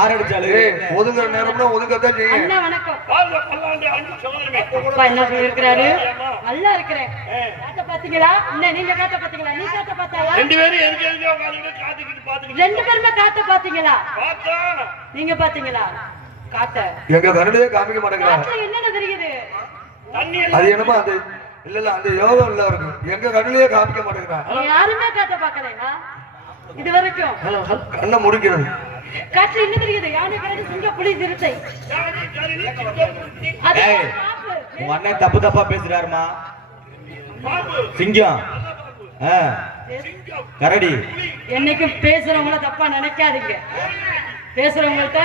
யார் அடிச்சாலும் ஒதுங்குற நேரம்னா ஒதுங்கத்தான் செய்யும். அண்ணா வணக்கம். அப்பா என்ன சொல்லிருக்கிறாரு? நல்லா இருக்கிறேன். காத்த பாத்தீங்களா? அண்ணா நீங்க காத்த பாத்தீங்களா? நீ காத்த பார்த்தாயா? ரெண்டு பேரும் எங்க காத்துக்கிட்டு பாத்துக்கிட்டு ரெண்டு பேருமே காத்த பாத்தீங்களா? பார்த்தா நீங்க பாத்தீங்களா? காத்த எங்க கரடியே காமிக்க மாட்டேங்கிறாங்க. காத்துல என்னென்ன தெரியுது? அது என்னமா அது இல்ல அந்த யோகம் இல்ல இருக்கு. எங்க கண்ணிலேயே காமிக்க மாட்டேங்கிறாங்க. யாருமே காத்த பாக்கலையா இது வரைக்கும்? கண்ணை முடிக்கிறது. காற்று என்ன தெரியுது? யானை, கரடி, சிங்கம், புலி, சிறுத்தை. உங்க அண்ணன் தப்பு தப்பா பேசுறாருமா. சிங்கம் கரடி என்னைக்கும் பேசுறவங்கள தப்பா நினைக்காதீங்க. பேசுறவங்கள்ட்ட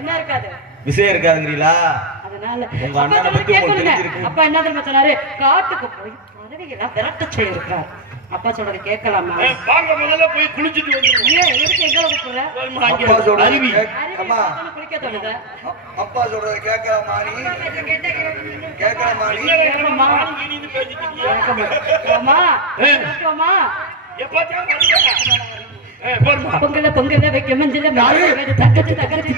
என்ன இருக்காது, விஷயம் இருக்காதுங்களா? அதனால உங்க அண்ணனை பத்தி உங்களுக்கு தெரிஞ்சிருக்கு. அப்பா என்ன தெரியுமா சொன்னாரு? காட்டுக்கு போய் பறவைகளா விரட்ட சொல்லிருக்காரு. அப்பா சொல்றது கேட்கலாமா? வாங்க முதல்ல போய் குளிச்சிட்டு வந்துருவோம். ஏன் எதுக்கு எங்க கூப்பிடுற? அப்பா சொல்றது அருவி அம்மா குளிக்க தோணுதா? அப்பா சொல்றது கேட்கலாமா? நீ கேட்கலாமா? நீ கேட்கலாமா? அம்மா கேட்கலாமா? பொங்கல பொங்கல வைக்க மஞ்சள் தக்கச்சு தக்கச்சு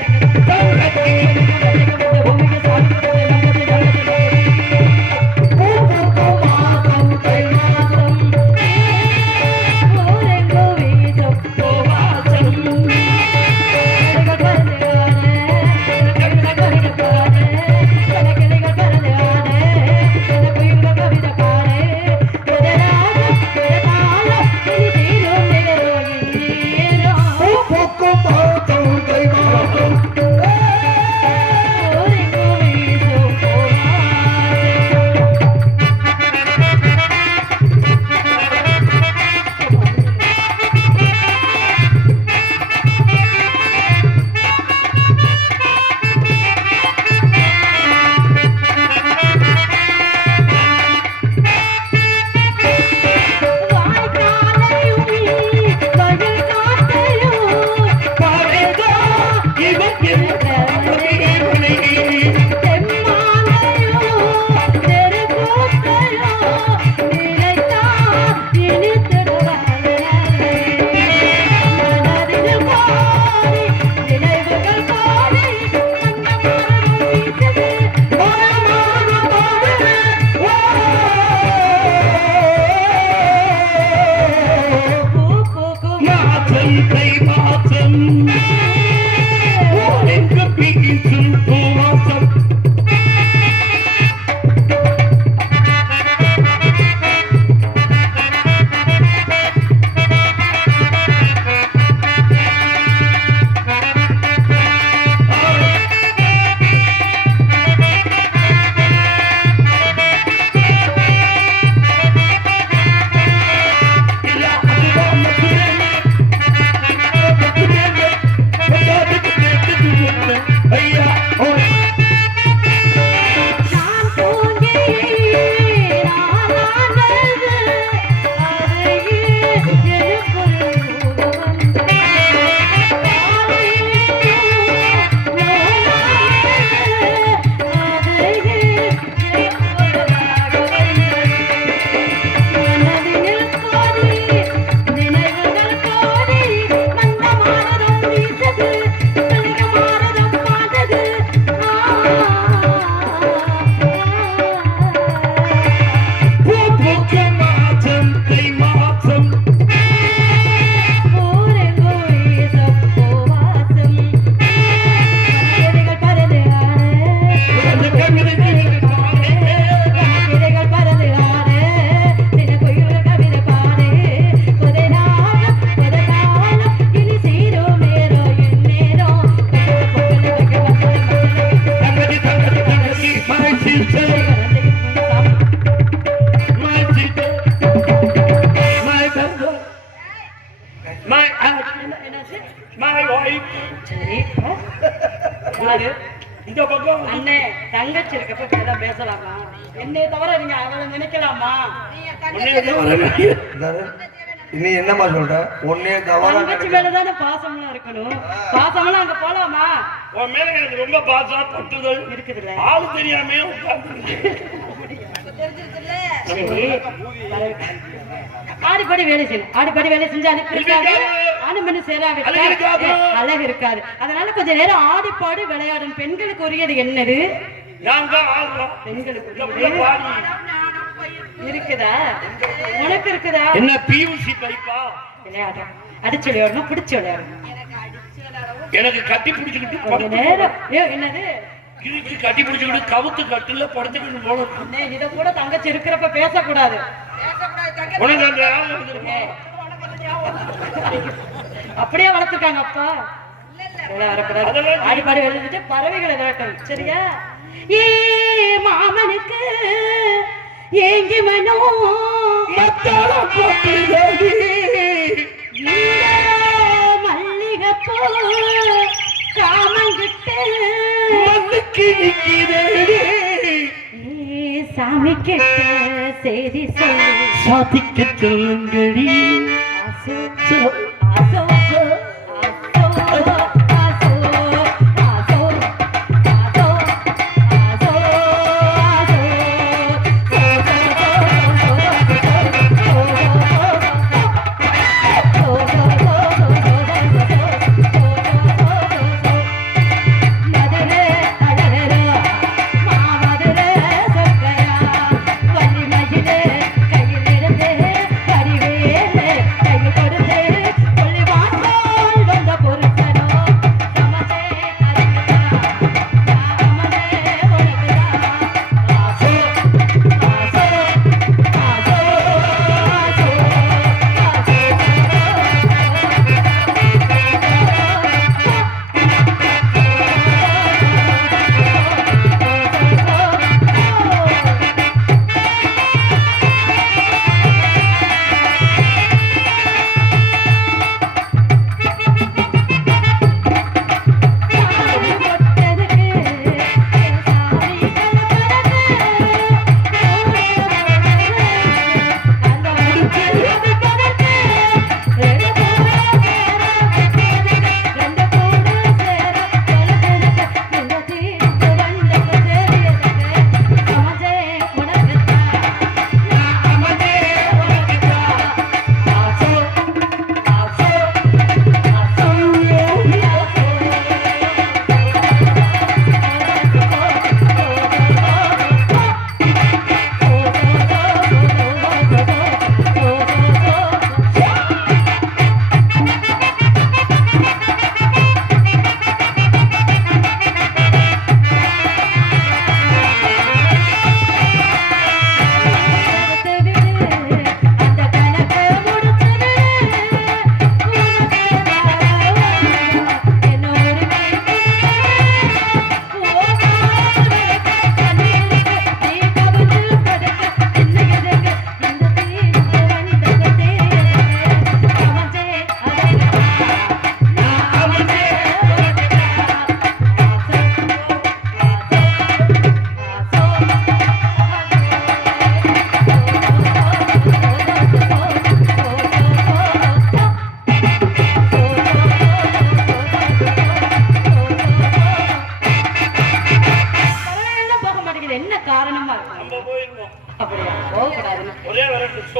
அண்ணே தங்கச்சி இருக்கப்ப பேசலாமா? என்னை தவிர நீங்க அவளை நினைக்கலாமா? நீ என்னமா சொல்ற? ஒன்னே தவிர தங்கச்சி மேலதானே பாசம்லாம் இருக்கணும். பாசம்லாம் அங்க போலாமா? உன் மேல எனக்கு ரொம்ப பாசம் பட்டுதல் இருக்குதுல்ல. ஆளு தெரியாமே உட்கார்ந்து ஆடிப்படி வேலை செய்யணும். ஆடிப்படி வேலை செஞ்சு அனுப்பி ஆணும் பெண்ணு சேராவிட்டா அழகு இருக்காது. அழகு இருக்காது. அதனால கொஞ்ச நேரம் ஆடி பாடி விளையாடும். பெண்களுக்கு உரியது என்னது? நாங்க ஆடுறோம். பெண்களுக்கு இந்த உரியது புள்ள பாடி. இருக்குதா? உனக்கு இருக்குதா? என்ன பியூசி பைப்பா? விளையாடுறோம். அடிச்சு விளையாடணும், பிடிச்சு விளையாடணும். எனக்கு கட்டி பிடிச்சுக்கிட்டு கொஞ்ச நேரம் என்னது கிழிச்சு கட்டி பிடிச்சுக்கிட்டு கவுத்து கட்டுல படுத்துக்கிட்டு போல இருக்கு. அண்ணே, இத கூட தங்கச்சி இருக்கிறப்ப பேசக்கூடாது. உனக்கு அந்த ஞாபகம் வந்துருமா? அப்படியே வளர்த்துருக்காங்க அப்பா. வரக்கூடாது. ஆடி பாடி விளையாடிட்டு பறவைகளை விரட்டணும். சரியா? ஏ மாமனுக்கு ஏங்கி மனோ மல்லிகைப்பூ காமங்கிட்டு சாமி கிட்ட செய்தி சொல்லி சாதிக்க சொல்லுங்கடி. ஆசோ ஆசோ ஆசோ ஆசோ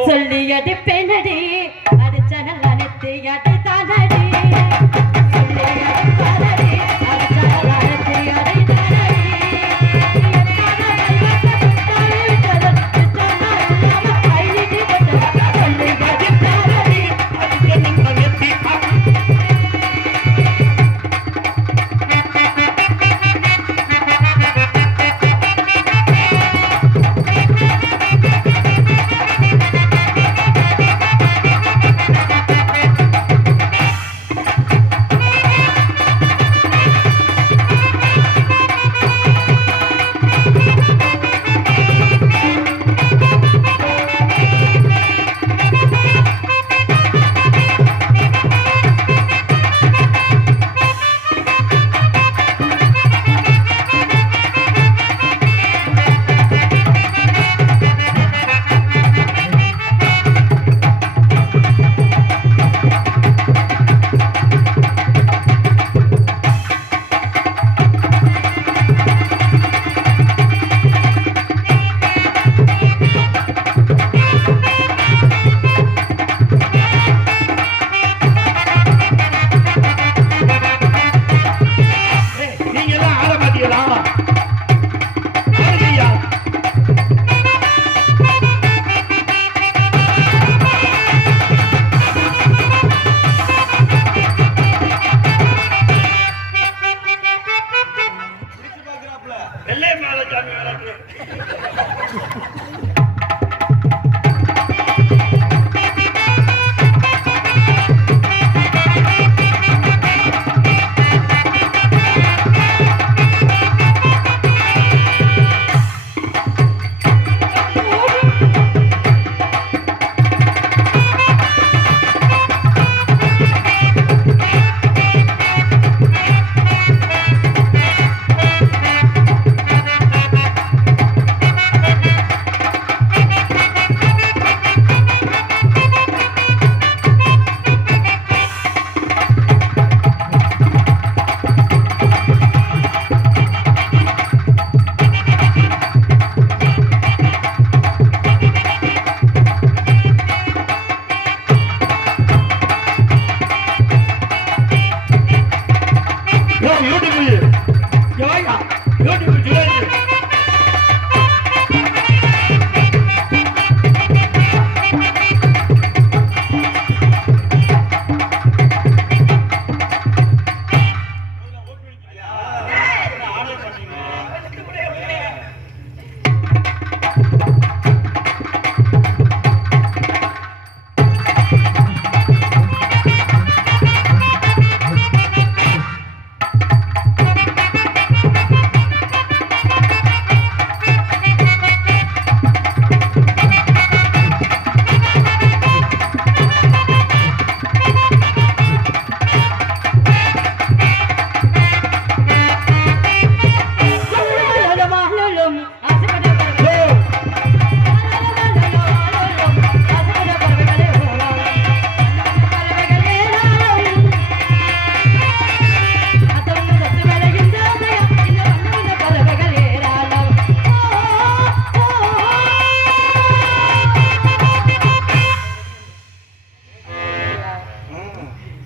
சொல்லி அடிப்பேனடி அடிச்ச நல்ல நெத்தி அடித்தானடி சொல்லி அடிப்பானடி அடிச்ச நல்ல நெத்தி அடித்தானடி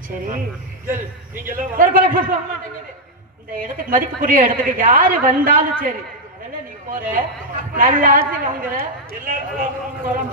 சரி நீங்க எல்லாம் இந்த இடத்துக்கு மதிப்புக்குரிய இடத்துக்கு யாரு வந்தாலும் சரி அதெல்லாம் நீ போற நல்ல ஆசை வாங்குற எல்லாரும்